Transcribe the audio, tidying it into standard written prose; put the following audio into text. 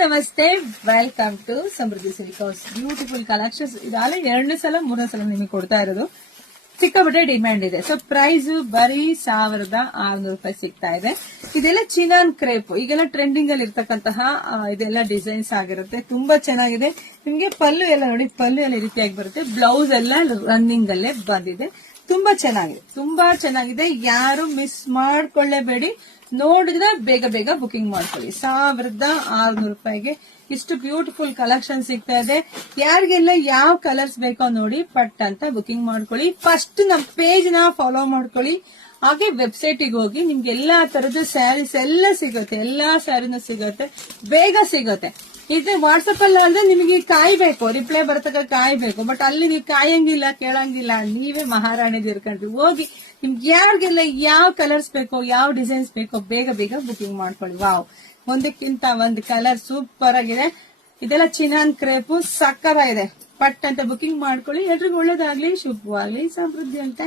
ನಮಸ್ತೆ, welcome to Samruddhi silk house. Beautiful collections ಇದಾಗಲೇ 2 ಸಲ 3 ಸಲ ನಿಮಗೆ ಕೊಡ್ತಾ ಇರೋದು. ಸಿಕ್ಕಾಪಟ್ಟೆ ಡಿಮ್ಯಾಂಡ್ ಇದೆ. ಸೊ ಪ್ರೈಸ್ ಬರೀ 1600 ರೂಪಾಯಿ ಸಿಗ್ತಾ ಇದೆ. ಇದೆಲ್ಲ ಚಿನಾನ್ ಕ್ರೇಪ್, ಈಗೆಲ್ಲ ಟ್ರೆಂಡಿಂಗ್ ಅಲ್ಲಿ ಇರ್ತಕ್ಕಂತಹ ಇದೆಲ್ಲ ಡಿಸೈನ್ಸ್ ಆಗಿರುತ್ತೆ. ತುಂಬಾ ಚೆನ್ನಾಗಿದೆ. ನಿಮ್ಗೆ ಪಲ್ಲು ಎಲ್ಲ ನೋಡಿ, ಪಲ್ಲು ಎಲ್ಲ ಈ ರೀತಿಯಾಗಿ ಬರುತ್ತೆ. ಬ್ಲೌಸ್ ಎಲ್ಲ ರನ್ನಿಂಗ್ ಅಲ್ಲೇ ಬಂದಿದೆ. ತುಂಬಾ ಚೆನ್ನಾಗಿದೆ. ಯಾರು ಮಿಸ್ ಮಾಡ್ಕೊಳ್ಳೇಬೇಡಿ. ನೋಡಿದ್ರೆ ಬೇಗ ಬೇಗ ಬುಕಿಂಗ್ ಮಾಡ್ಕೊಳ್ಳಿ. 1600 ರೂಪಾಯಿಗೆ ಇಷ್ಟು ಬ್ಯೂಟಿಫುಲ್ ಕಲೆಕ್ಷನ್ ಸಿಗ್ತಾ ಇದೆ. ಯಾರಿಗೆಲ್ಲ ಯಾವ ಕಲರ್ಸ್ ಬೇಕೋ ನೋಡಿ ಪಟ್ ಅಂತ ಬುಕಿಂಗ್ ಮಾಡ್ಕೊಳ್ಳಿ. ಫಸ್ಟ್ ನಮ್ ಪೇಜ್ ನ ಫಾಲೋ ಮಾಡ್ಕೊಳ್ಳಿ. ಹಾಗೆ ವೆಬ್ಸೈಟ್ ಗೆ ಹೋಗಿ ನಿಮ್ಗೆ ಎಲ್ಲಾ ತರದ ಸ್ಯಾರೀಸ್ ಎಲ್ಲ ಸಿಗುತ್ತೆ. ಎಲ್ಲಾ ಸ್ಯಾರಿನೂ ಸಿಗುತ್ತೆ, ಬೇಗ ಸಿಗುತ್ತೆ. ಇದು ವಾಟ್ಸಪ್ ಅಲ್ಲಿ ಅಂದ್ರೆ ನಿಮಗೆ ಕಾಯ್ಬೇಕು, ರಿಪ್ಲೈ ಬರ್ತಕ್ಕ ಕಾಯ್ಬೇಕು. ಬಟ್ ಅಲ್ಲಿ ನೀವು ಕಾಯಂಗಿಲ್ಲ, ಕೇಳಂಗಿಲ್ಲ. ನೀವೇ ಮಹಾರಾಣಿ ಇರ್ಕೊಂಡ್ರಿ. ಹೋಗಿ ನಿಮ್ಗೆ ಯಾರಿಗೆಲ್ಲ ಯಾವ ಕಲರ್ಸ್ ಬೇಕೋ, ಯಾವ ಡಿಸೈನ್ಸ್ ಬೇಕೋ ಬೇಗ ಬೇಗ ಬುಕಿಂಗ್ ಮಾಡ್ಕೊಳ್ಳಿ. ವಾವ್, ಒಂದಕ್ಕಿಂತ ಒಂದು ಕಲರ್ ಸೂಪರ್ ಆಗಿದೆ. ಇದೆಲ್ಲ ಚಿನಾನ್ ಕ್ರೇಪು ಸಕ್ಕರ ಇದೆ. ಪಟ್ ಅಂತ ಬುಕಿಂಗ್ ಮಾಡ್ಕೊಳ್ಳಿ. ಎಲ್ರಿಗೂ ಒಳ್ಳೇದಾಗ್ಲಿ, ಶುಭವಾಗ್ಲಿ, ಸಮೃದ್ಧಿ ಅಂತ.